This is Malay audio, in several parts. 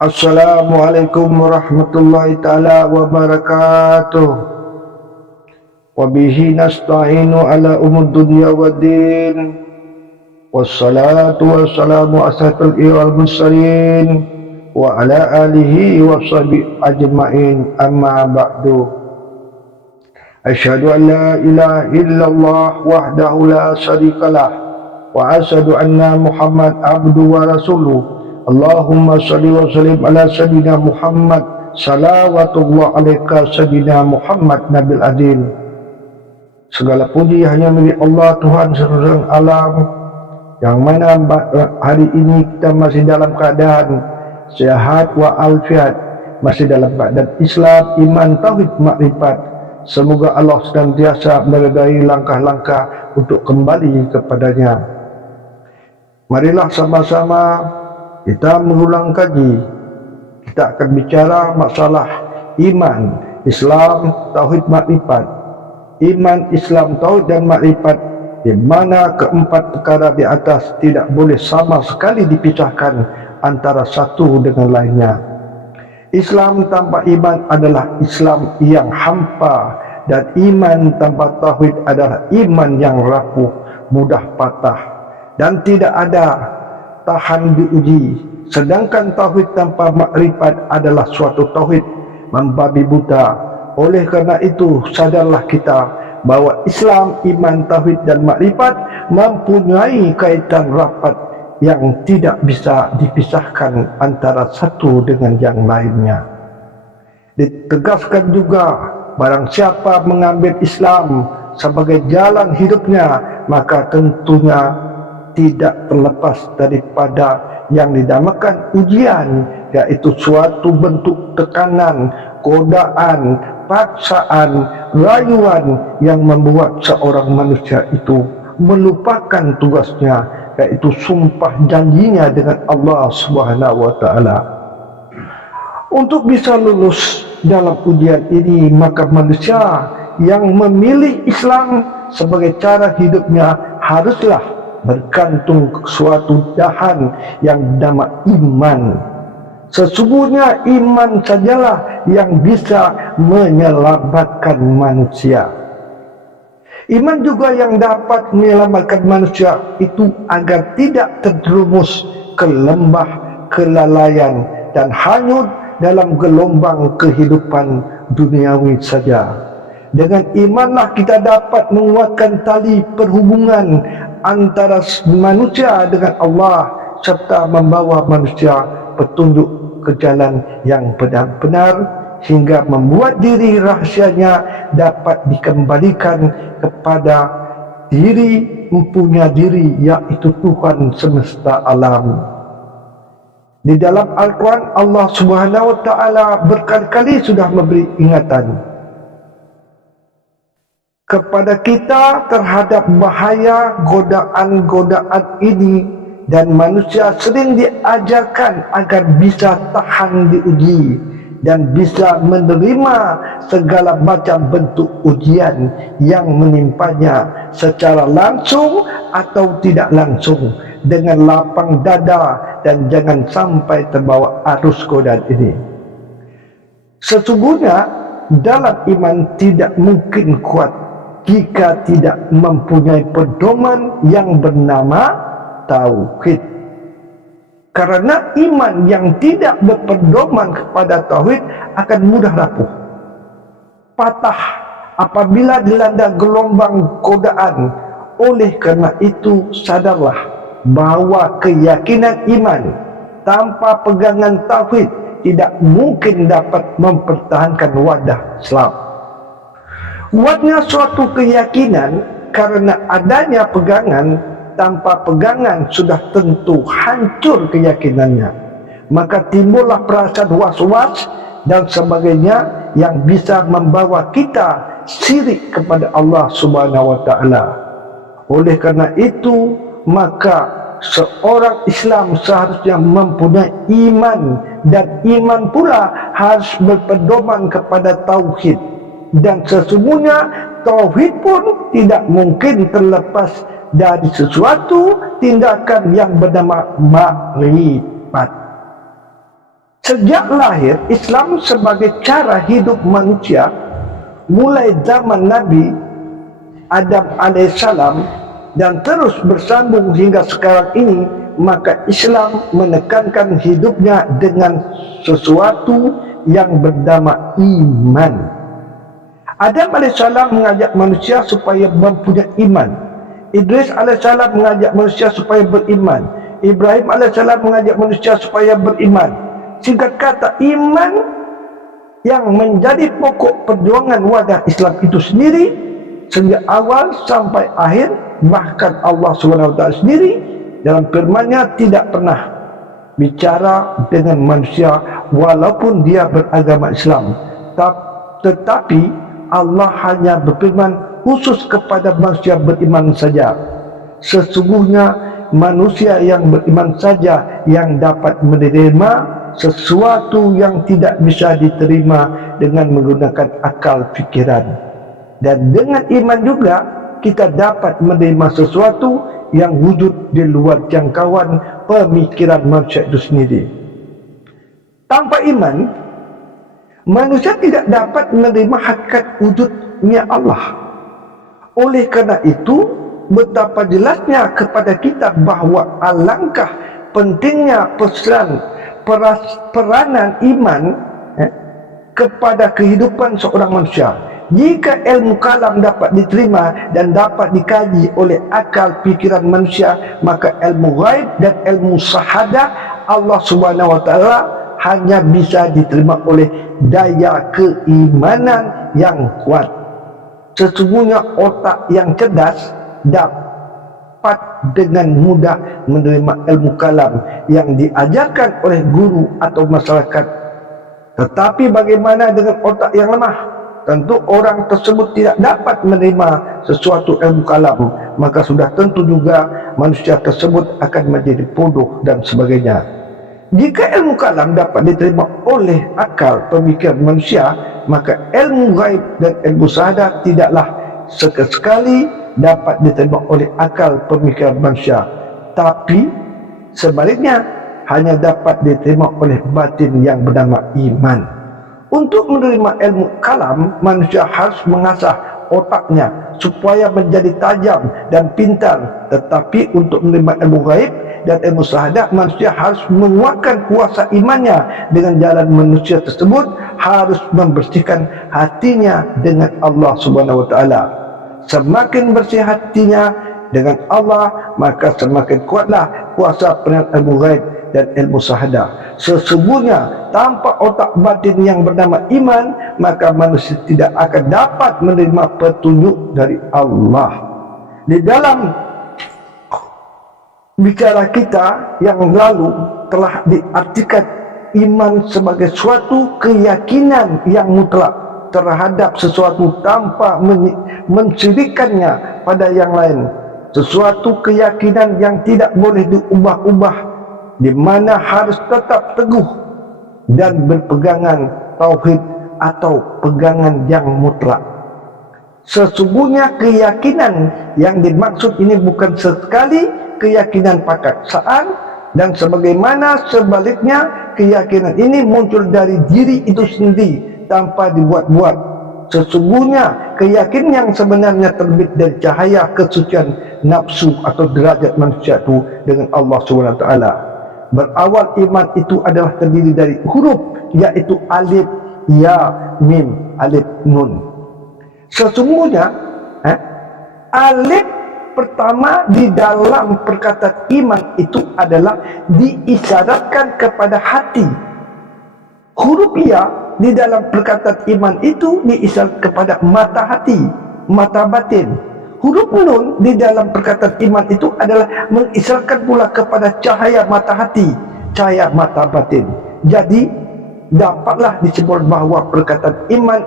Assalamualaikum warahmatullahi ta'ala wabarakatuh. Wabihi nasta'inu ala umud dunya wa din. Wassalatu wassalamu ashatul iwal mursalin wa ala alihi wa sahbihi ajma'in, amma ba'du. Asyhadu an la ilaha illallah wahdahu la syarikalah wa asyhadu anna Muhammad abdu wa rasuluh. Allahumma salli wa sallim ala sayyidina Muhammad, salawatullah alaika sayyidina Muhammad nabil adil. Segala puji hanya milik Allah, Tuhan seluruh alam, yang mana hari ini kita masih dalam keadaan sehat wa alfiat, masih dalam keadaan Islam, iman, tauhid, makrifat. Semoga Allah senantiasa meredai langkah-langkah untuk kembali kepadanya. Marilah sama-sama kita mengulang kaji. Kita akan bicara masalah iman, Islam, tauhid, makrifat. Iman, Islam, tauhid dan makrifat, di mana keempat perkara di atas tidak boleh sama sekali dipisahkan antara satu dengan lainnya. Islam tanpa iman adalah Islam yang hampa, dan iman tanpa tauhid adalah iman yang rapuh, mudah patah, dan tidak ada tahan diuji. Sedangkan tauhid tanpa makrifat adalah suatu tauhid membabi buta. Oleh karena itu, sadarlah kita bahwa Islam, iman, tauhid dan makrifat mempunyai kaitan rapat yang tidak bisa dipisahkan antara satu dengan yang lainnya. Ditegaskan juga, barang siapa mengambil Islam sebagai jalan hidupnya, maka tentunya tidak terlepas daripada yang dinamakan ujian, yaitu suatu bentuk tekanan, godaan, paksaan, rayuan yang membuat seorang manusia itu melupakan tugasnya, yaitu sumpah janjinya dengan Allah Subhanahu wa ta'ala. Untuk bisa lulus dalam ujian ini, maka manusia yang memilih Islam sebagai cara hidupnya haruslah bergantung ke suatu dahan yang bernama iman. Sesungguhnya iman sajalah yang bisa menyelamatkan manusia. Iman juga yang dapat menyelamatkan manusia itu agar tidak terjerumus ke lembah kelalaian dan hanyut dalam gelombang kehidupan duniawi saja. Dengan imanlah kita dapat menguatkan tali perhubungan antara manusia dengan Allah, serta membawa manusia petunjuk ke jalan yang benar-benar, hingga membuat diri rahasianya dapat dikembalikan kepada diri mempunyai diri, yaitu Tuhan semesta alam. Di dalam Al-Quran, Allah Subhanahu wa ta'ala berkali-kali sudah memberi ingatan kepada kita terhadap bahaya godaan-godaan ini, dan manusia sering diajarkan agar bisa tahan diuji dan bisa menerima segala macam bentuk ujian yang menimpanya secara langsung atau tidak langsung, dengan lapang dada dan jangan sampai terbawa arus godaan ini. Sesungguhnya dalam iman tidak mungkin kuat jika tidak mempunyai pedoman yang bernama tauhid. Karena iman yang tidak berpedoman kepada tauhid akan mudah rapuh, patah apabila dilanda gelombang godaan. Oleh karena itu, sadarlah bahwa keyakinan iman tanpa pegangan tauhid tidak mungkin dapat mempertahankan wadah Islam. Kuatnya suatu keyakinan karena adanya pegangan. Tanpa pegangan sudah tentu hancur keyakinannya. Maka timbullah perasaan was-was dan sebagainya yang bisa membawa kita syirik kepada Allah Subhanahu wa ta'ala. Oleh karena itu, maka seorang Islam seharusnya mempunyai iman, dan iman pula harus berpedoman kepada tauhid. Dan sesungguhnya tauhid pun tidak mungkin terlepas dari sesuatu tindakan yang bernama makrifat. Sejak lahir, Islam sebagai cara hidup manusia mulai zaman Nabi Adam alaihissalam dan terus bersambung hingga sekarang ini, maka Islam menekankan hidupnya dengan sesuatu yang bernama iman. Adam alaihissalam mengajak manusia supaya mempunyai iman. Idris alaihissalam mengajak manusia supaya beriman. Ibrahim alaihissalam mengajak manusia supaya beriman. Singkat kata, iman yang menjadi pokok perjuangan wadah Islam itu sendiri sejak awal sampai akhir. Bahkan Allah SWT sendiri dalam firman-Nya tidak pernah bicara dengan manusia walaupun dia beragama Islam, tetapi Allah hanya berfirman khusus kepada manusia beriman saja. Sesungguhnya manusia yang beriman saja yang dapat menerima sesuatu yang tidak bisa diterima dengan menggunakan akal fikiran. Dan dengan iman juga kita dapat menerima sesuatu yang wujud di luar jangkauan pemikiran manusia itu sendiri. Tanpa iman, manusia tidak dapat menerima hakikat wujudnya Allah. Oleh karena itu, betapa jelasnya kepada kita bahawa alangkah pentingnya peranan iman kepada kehidupan seorang manusia. Jika ilmu kalam dapat diterima dan dapat dikaji oleh akal fikiran manusia, maka ilmu ghaib dan ilmu syahadah Allah Subhanahu wa taala hanya bisa diterima oleh daya keimanan yang kuat. Sesungguhnya otak yang cerdas dapat dengan mudah menerima ilmu kalam yang diajarkan oleh guru atau masyarakat. Tetapi bagaimana dengan otak yang lemah? Tentu orang tersebut tidak dapat menerima sesuatu ilmu kalam, maka sudah tentu juga manusia tersebut akan menjadi bodoh dan sebagainya. Jika ilmu kalam dapat diterima oleh akal pemikiran manusia, maka ilmu gaib dan ilmu syahadah tidaklah sekali dapat diterima oleh akal pemikiran manusia, tapi sebaliknya hanya dapat diterima oleh batin yang bernama iman. Untuk menerima ilmu kalam, manusia harus mengasah otaknya supaya menjadi tajam dan pintar. Tetapi untuk menerima ilmu gaib dan ilmu syahadat, manusia harus menguatkan kuasa imannya. Dengan jalan manusia tersebut harus membersihkan hatinya dengan Allah Subhanahu wa taala. Semakin bersih hatinya dengan Allah, maka semakin kuatlah kuasa penerimaan ilmu gaib dan ilmu syahadah. Sesungguhnya tanpa otak batin yang bernama iman, maka manusia tidak akan dapat menerima petunjuk dari Allah. Di dalam bicara kita yang lalu telah diartikan iman sebagai suatu keyakinan yang mutlak terhadap sesuatu tanpa mensyirikannya pada yang lain. Sesuatu keyakinan yang tidak boleh diubah-ubah, di mana harus tetap teguh dan berpegangan tauhid atau pegangan yang mutlak. Sesungguhnya keyakinan yang dimaksud ini bukan sekali keyakinan paksaan, dan sebagaimana sebaliknya keyakinan ini muncul dari diri itu sendiri tanpa dibuat-buat. Sesungguhnya keyakinan yang sebenarnya terbit dari cahaya kesucian nafsu atau derajat manusia itu dengan Allah SWT. Berawal iman itu adalah terdiri dari huruf, yaitu alif, ya, mim, alif, nun. Sesungguhnya alif pertama di dalam perkataan iman itu adalah diisyaratkan kepada hati. Huruf ya di dalam perkataan iman itu diisyaratkan kepada mata hati, mata batin. Huruf nun di dalam perkataan iman itu adalah mengisyaratkan pula kepada cahaya mata hati, cahaya mata batin. Jadi dapatlah disebut bahawa perkataan iman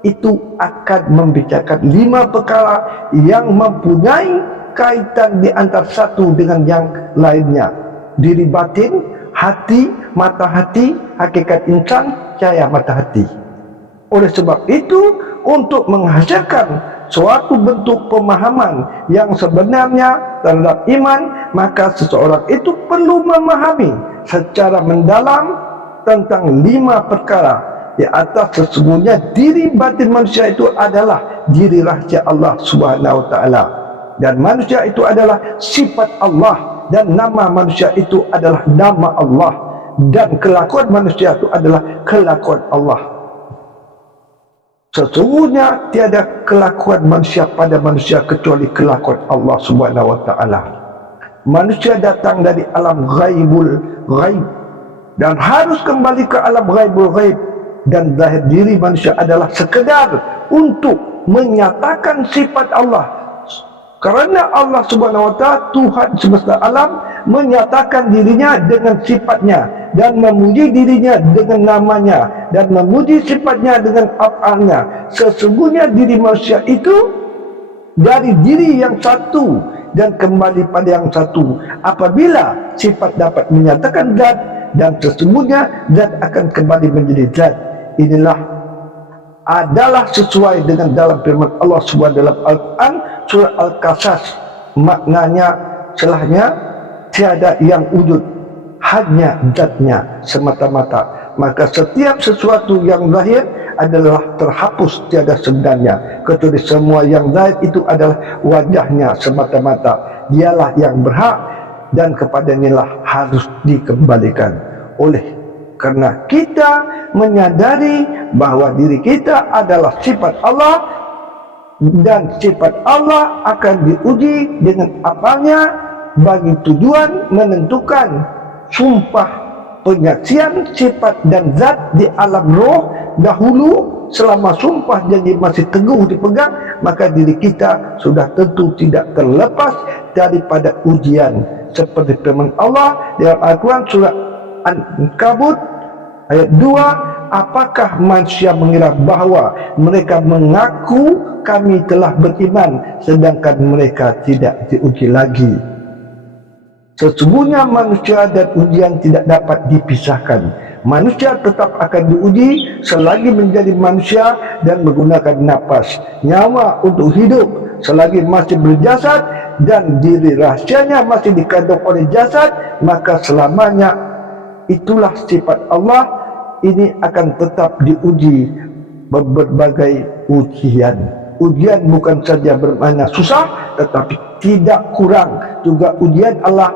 itu akan membicarakan 5 perkara yang mempunyai kaitan di antara satu dengan yang lainnya. Diri batin, hati, mata hati, hakikat insan, cahaya mata hati. Oleh sebab itu, untuk menghasilkan suatu bentuk pemahaman yang sebenarnya terhadap iman, maka seseorang itu perlu memahami secara mendalam tentang 5 perkara. Di atas sesungguhnya diri batin manusia itu adalah diri rahsia Allah Subhanahu wa taala, dan manusia itu adalah sifat Allah, dan nama manusia itu adalah nama Allah, dan kelakuan manusia itu adalah kelakuan Allah. Sesungguhnya tiada kelakuan manusia pada manusia kecuali kelakuan Allah Subhanahu wa taala. Manusia datang dari alam ghaibul ghaib dan harus kembali ke alam ghaibul ghaib, dan zahir diri manusia adalah sekedar untuk menyatakan sifat Allah. Kerana Allah Subhanahu wa taala Tuhan semesta alam menyatakan dirinya dengan sifatnya, dan memuji dirinya dengan namanya, dan memuji sifatnya dengan af'alnya. Sesungguhnya diri manusia itu dari diri yang satu dan kembali pada yang satu. Apabila sifat dapat menyatakan zat, dan sesungguhnya zat akan kembali menjadi zat. Inilah adalah sesuai dengan dalam firman Allah SWT dalam Al-Quran surah Al-Qasas. Maknanya celahnya tiada yang wujud, hanya zatnya semata-mata. Maka setiap sesuatu yang zahir adalah terhapus, tiada sebenarnya, kecuali semua yang zahir itu adalah wajahnya semata-mata. Dialah yang berhak, dan kepadanya harus dikembalikan. Oleh karena kita menyadari bahwa diri kita adalah sifat Allah, dan sifat Allah akan diuji dengan apanya bagi tujuan menentukan sumpah penyaksian sifat dan zat di alam roh dahulu. Selama sumpah janji masih teguh dipegang, maka diri kita sudah tentu tidak terlepas daripada ujian. Seperti firman Allah dalam Al-Quran surah An-Kabut ayat 2, apakah manusia mengira bahwa mereka mengaku kami telah beriman, sedangkan mereka tidak diuji lagi. Sesungguhnya manusia dan ujian tidak dapat dipisahkan. Manusia tetap akan diuji selagi menjadi manusia dan menggunakan nafas, nyawa untuk hidup, selagi masih berjasad dan diri rahsianya masih dikandung oleh jasad, maka selamanya itulah sifat Allah ini akan tetap diuji berbagai ujian. Ujian bukan saja bermakna susah, tetapi tidak kurang juga ujian Allah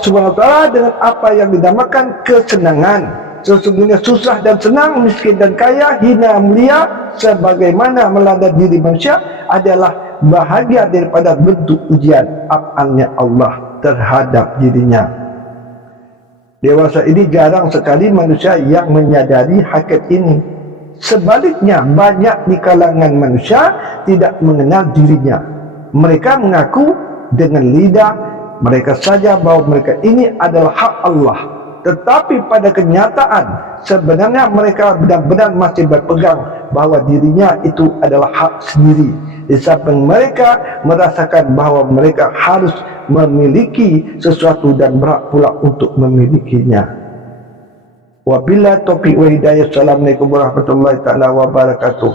Subhanahu wa taala dengan apa yang dinamakan kesenangan. Sesungguhnya susah dan senang, miskin dan kaya, hina mulia, sebagaimana melanda diri manusia adalah bahagia daripada bentuk ujian af'alnya Allah terhadap dirinya. Dewasa ini jarang sekali manusia yang menyadari hakikat ini. Sebaliknya, banyak di kalangan manusia tidak mengenal dirinya. Mereka mengaku dengan lidah mereka saja bahwa mereka ini adalah hak Allah, tetapi pada kenyataan sebenarnya mereka benar-benar masih berpegang bahwa dirinya itu adalah hak sendiri, di samping mereka merasakan bahwa mereka harus memiliki sesuatu dan berhak pula untuk memilikinya. Wabillahi taufiq wa hidayah. Assalamualaikum warahmatullahi taala wabarakatuh.